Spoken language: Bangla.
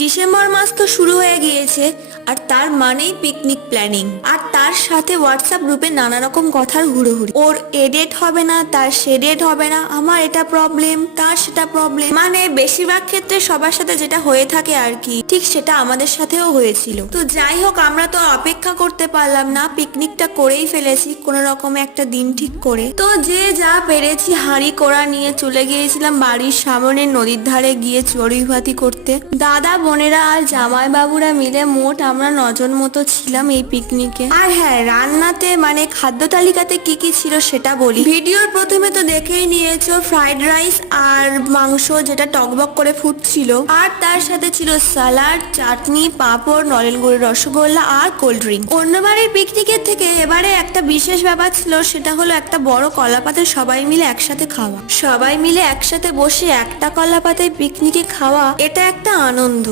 ডিসেম্বর মাস তো শুরু হয়ে গিয়েছে, আর তার মানেই পিকনিক প্ল্যানিং, আর তার সাথে হোয়াটসঅ্যাপ গ্রুপে নানা রকম কথার হুড়োহুড়ি। ওর এ ডেট হবে না, তার সে ডেট হবে না, আমার এটা প্রবলেম, তার সেটা প্রবলেম। মানে বেশিরভাগ ক্ষেত্রে সবার সাথে যেটা হয়ে থাকে আর কি, ঠিক সেটা আমাদের সাথেও হয়েছিল। তো যাই হোক, আমরা তো অপেক্ষা করতে পারলাম না, পিকনিকটা করেই ফেলেছি কোনো রকমে একটা দিন ঠিক করে। তো যে যা পেরেছি হাঁড়ি কোড়া নিয়ে চলে গিয়েছিলাম বাড়ির সামনে নদীর ধারে গিয়ে চড়ুইভাতি করতে। দাদা বোনেরা আর জামাই বাবুরা মিলে মোট আমরা 9 জন মতো ছিলাম এই পিকনিকে। আর হ্যাঁ, রান্নাতে মানে খাদ্য তালিকাতে কি কি ছিল সেটা বলি। ভিডিওর প্রথমে তো দেখেই নিয়েছো ফ্রাইড রাইস আর মাংস, যেটা টকবক করে ফুটছিল, আর তার সাথে ছিল সালাড, চাটনি, পাঁপড়, নলেন গুড়ের রসগোল্লা আর কোল্ড ড্রিঙ্ক। অন্যবারের পিকনিকের থেকে এবারে একটা বিশেষ ব্যাপার ছিল, সেটা হলো একটা বড় কলাপাতে সবাই মিলে একসাথে খাওয়া। সবাই মিলে একসাথে বসে একটা কলাপাতায় পিকনিকে খাওয়া, এটা একটা আনন্দ।